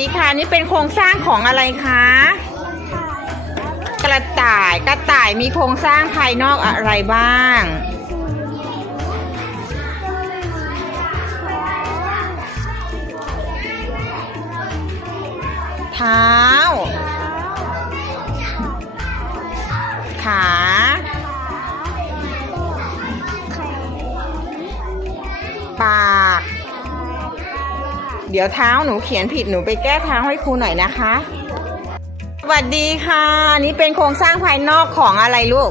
นี้เป็นโครงสร้างของอะไรคะกระต่ายกระต่ายมีโครงสร้างภายนอกอะไรบ้าง เท้า ขา ปาก เดี๋ยวเท้าหนูเขียนผิดหนูไปแก้เท้าให้ครูหน่อยนะคะ สวัสดีค่ะ นี่เป็นโครงสร้างภายนอกของอะไรลูก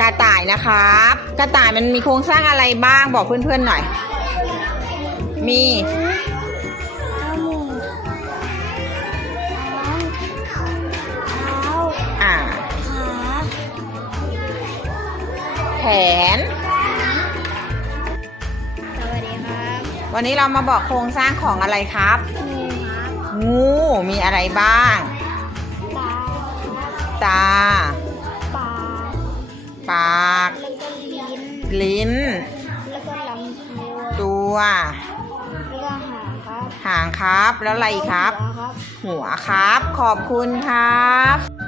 กระต่ายนะครับ กระต่ายมันมีโครงสร้างอะไรบ้างบอกเพื่อนๆหน่อย มี อ่า แขน วันนี้เรามาบอกโครงสร้างของอะไรครับ งูครับงูมีอะไรบ้าง ตาตาปากปาก แล้วก็ลิ้น ลิ้น แล้วก็ลำตัวตัวแล้วก็หางครับหางครับ แล้วอะไรอีกครับ หัวครับหัวครับขอบคุณครับโบ